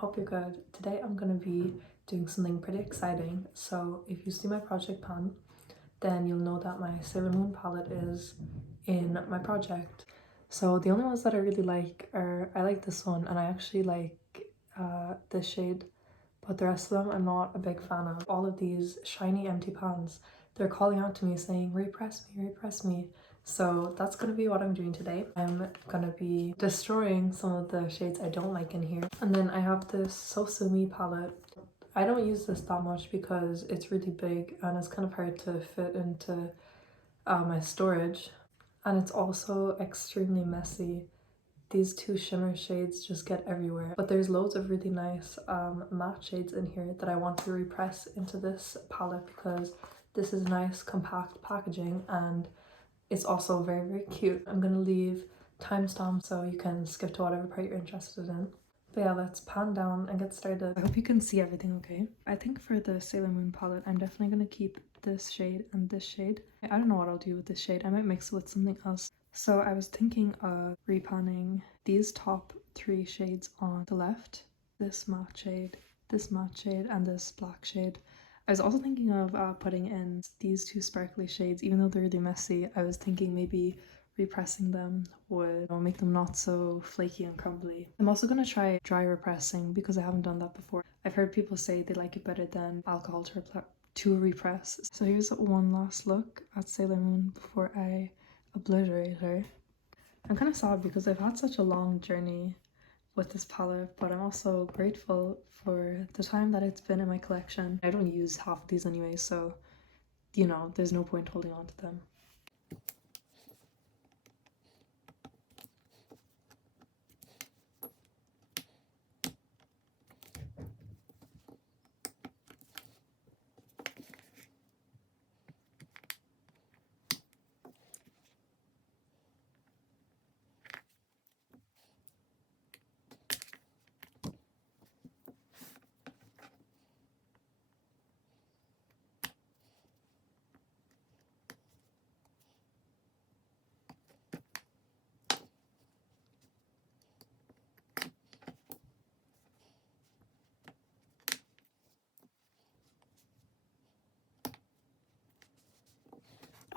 hope you're good. Today I'm going to be doing something pretty exciting. So if you see my project pan, then you'll know that my Sailor Moon palette is in my project. So the only ones that I really like are, I like this one and I actually like this shade, but the rest of them I'm not a big fan of. All of these shiny empty pans, they're calling out to me saying, repress me, repress me. So that's going to be what I'm doing today. I'm going to be destroying some of the shades I don't like in here. And then I have this Sosumi palette. I don't use this that much because it's really big and it's kind of hard to fit into my storage. And it's also extremely messy. These two shimmer shades just get everywhere. But there's loads of really nice matte shades in here that I want to repress into this palette because this is nice compact packaging and it's also very, very cute. I'm gonna leave timestamps so you can skip to whatever part you're interested in. But yeah, let's pan down and get started. I hope you can see everything okay. I think for the Sailor Moon palette, I'm definitely gonna keep this shade and this shade. I don't know what I'll do with this shade. I might mix it with something else. So I was thinking of repanning these top three shades on the left, this matte shade, and this black shade. I was also thinking of putting in these two sparkly shades, even though they're really messy. I was thinking maybe repressing them would make them not so flaky and crumbly. I'm also going to try dry repressing because I haven't done that before. I've heard people say they like it better than alcohol to repress. So here's one last look at Sailor Moon before I obliterate her. I'm kind of sad because I've had such a long journey with this palette, but I'm also grateful for the time that it's been in my collection. I don't use half of these anyway, so you know, there's no point holding on to them.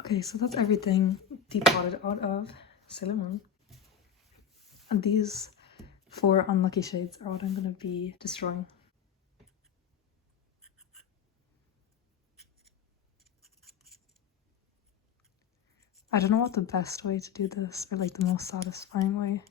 Okay, so that's everything depotted out of Sailor Moon. And these 4 unlucky shades are what I'm going to be destroying. I don't know what the best way to do this, or like the most satisfying way.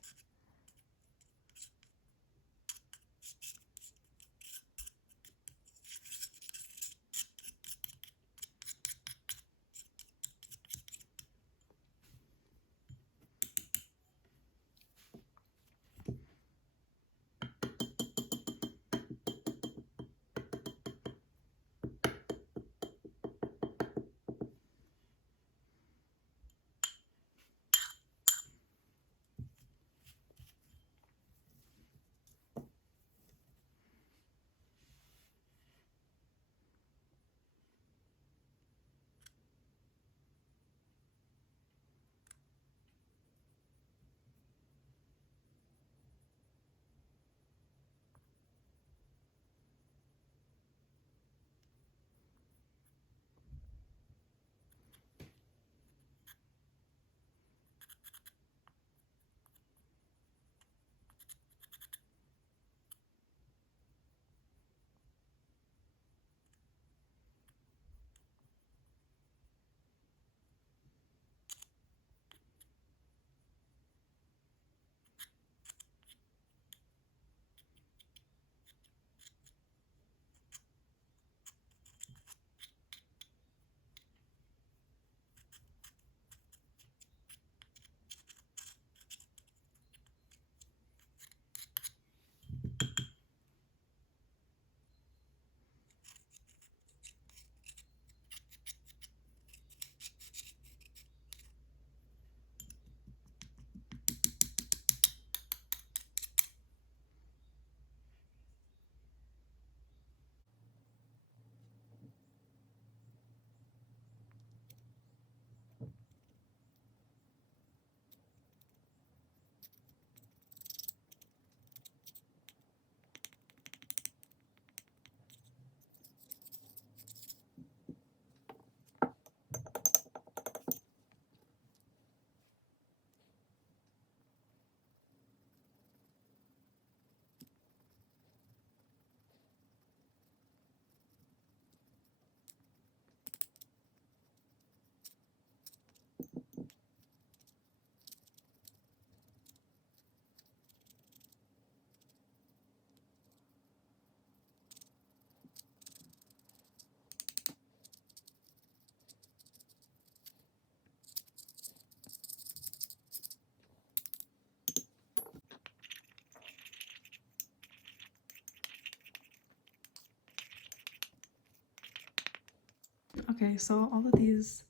Okay, so all of these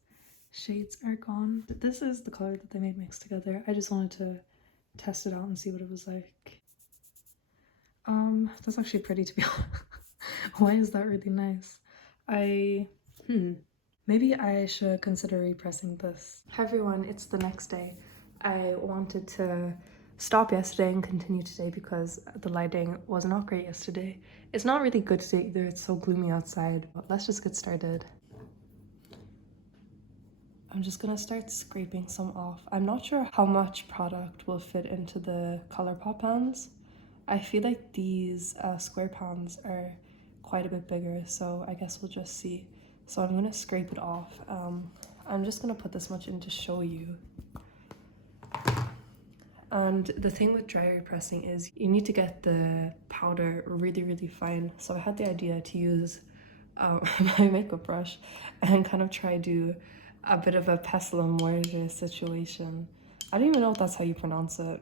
shades are gone. This is the color that they made mixed together. I just wanted to test it out and see what it was like. That's actually pretty, to be honest. Why is that really nice? Maybe I should consider repressing this. Hi everyone, it's the next day. I wanted to stop yesterday and continue today because the lighting was not great yesterday. It's not really good today either, it's so gloomy outside. But let's just get started. I'm just gonna start scraping some off. I'm not sure how much product will fit into the ColourPop pans. I feel like these square pans are quite a bit bigger, so I guess we'll just see. So I'm gonna scrape it off. I'm just gonna put this much in to show you. And the thing with dry repressing is you need to get the powder really, really fine. So I had the idea to use my makeup brush and kind of try do a bit of a pestle and mortar situation. I don't even know if that's how you pronounce it.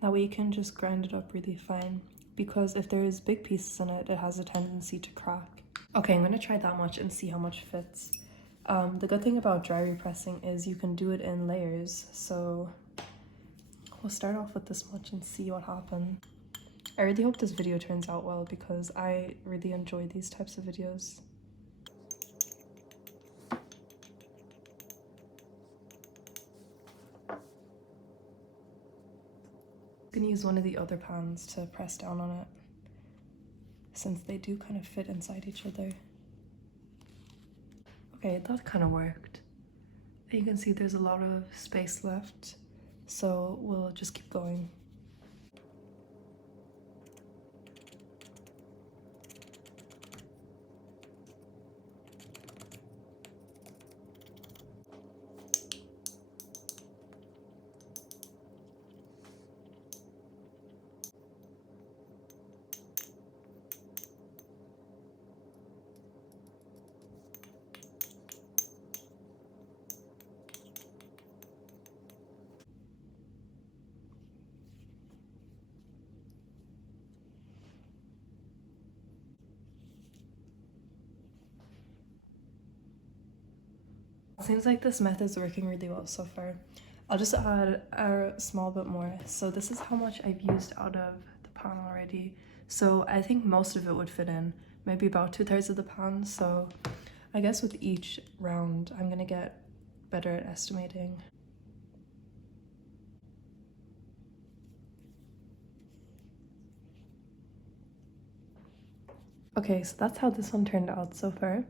That way you can just grind it up really fine, because if there's big pieces in it, it has a tendency to crack. Okay, I'm gonna try that much and see how much fits. The good thing about dry repressing is you can do it in layers, so we'll start off with this much and see what happens. I really hope this video turns out well because I really enjoy these types of videos. I'm gonna use one of the other pans to press down on it, since they do kind of fit inside each other. Okay, that kind of worked. You can see there's a lot of space left, so we'll just keep going. Seems like this method's working really well so far. I'll just add a small bit more. So this is how much I've used out of the pan already. So I think most of it would fit in, maybe about 2/3 of the pan. So I guess with each round, I'm gonna get better at estimating. Okay, so that's how this one turned out so far.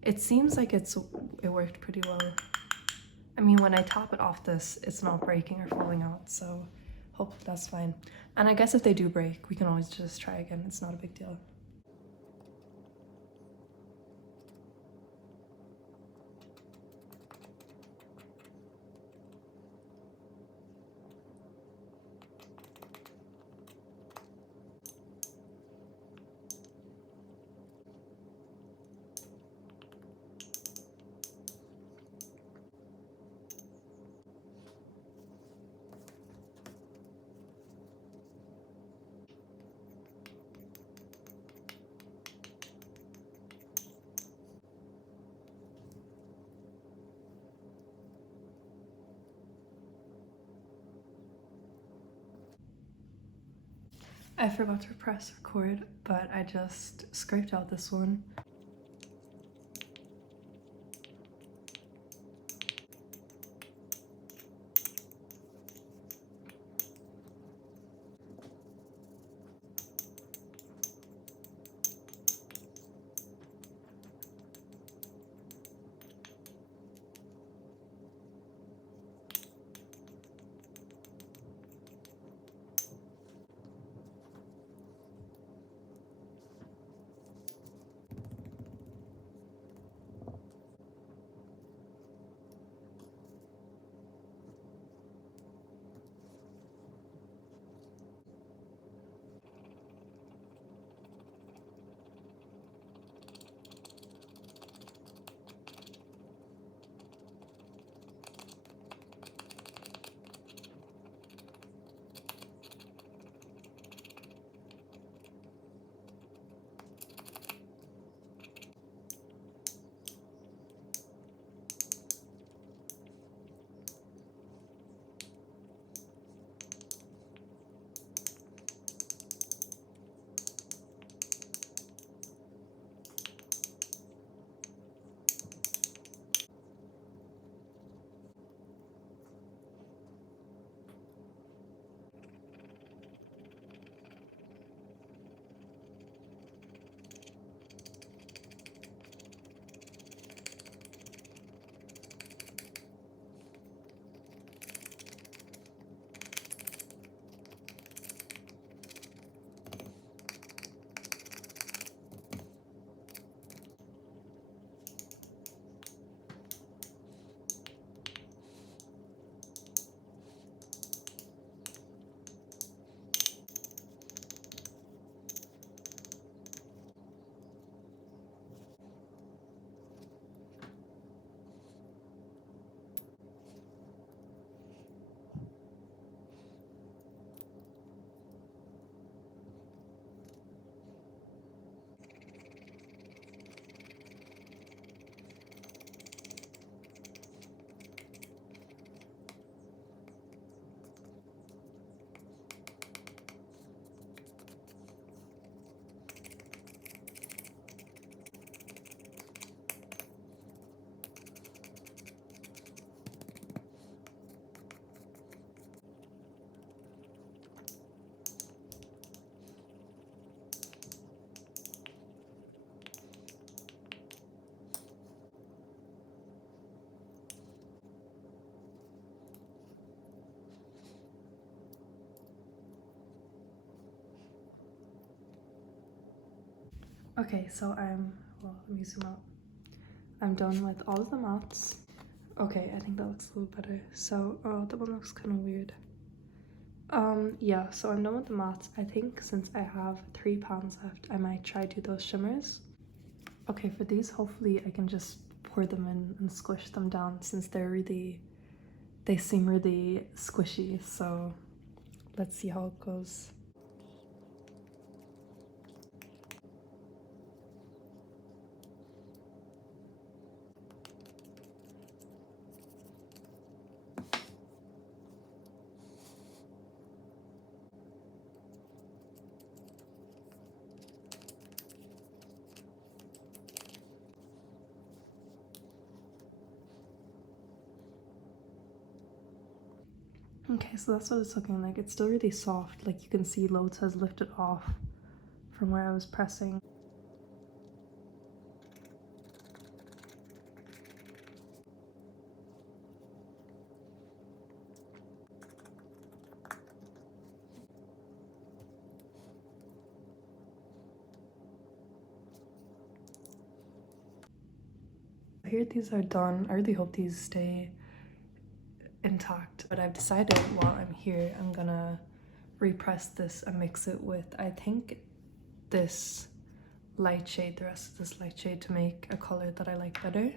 It seems like it worked pretty well. I mean, when I top it off this, it's not breaking or falling out, so hope that's fine. And I guess if they do break, we can always just try again. It's not a big deal. I forgot to press record, but I just scraped out this one. Okay, so well, let me zoom out. I'm done with all of the mattes. Okay, I think that looks a little better. So, oh, that one looks kind of weird. Yeah, so I'm done with the mattes. I think since I have 3 pans left, I might try do those shimmers. Okay, for these, hopefully I can just pour them in and squish them down since they seem really squishy. So let's see how it goes. Okay, so that's what it's looking like. It's still really soft. Like you can see loads has lifted off from where I was pressing. Here these are done. I really hope these stay intact, but I've decided while I'm here I'm gonna repress this and mix it with, I think, this light shade, the rest of this light shade, to make a color that I like better.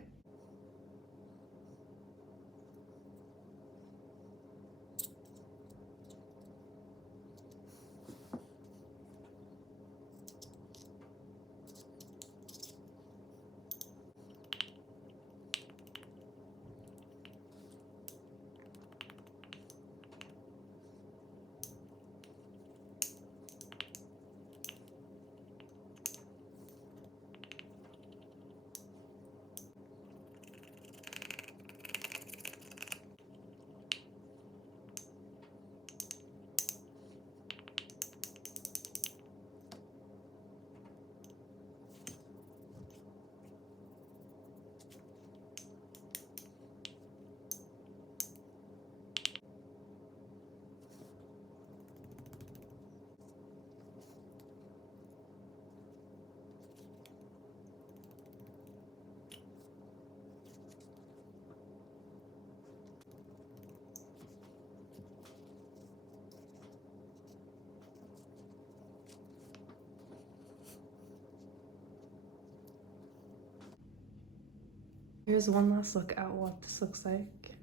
Here's one last look at what this looks like.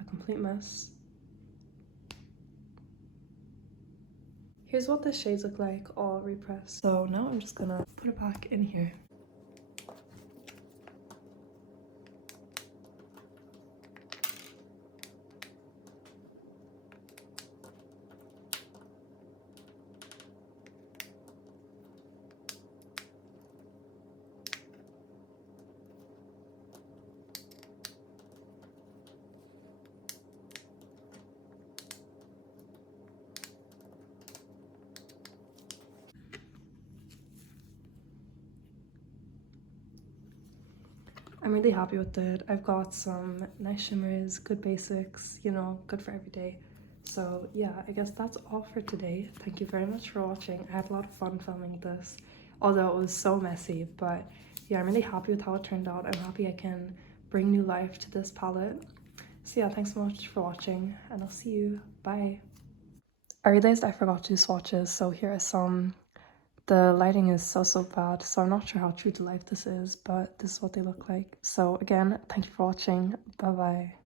A complete mess. Here's what the shades look like all repressed. So now I'm just gonna put it back in here. I'm really happy with it. I've got some nice shimmers, good basics, you know, good for every day. So yeah, I guess that's all for today. Thank you very much for watching. I had a lot of fun filming this, although it was so messy, but yeah, I'm really happy with how it turned out. I'm happy I can bring new life to this palette. So yeah, thanks so much for watching, and I'll see you. Bye. I realized I forgot to do swatches, so here are some. The lighting is so bad, so I'm not sure how true to life this is, but this is what they look like. So again, thank you for watching. Bye bye.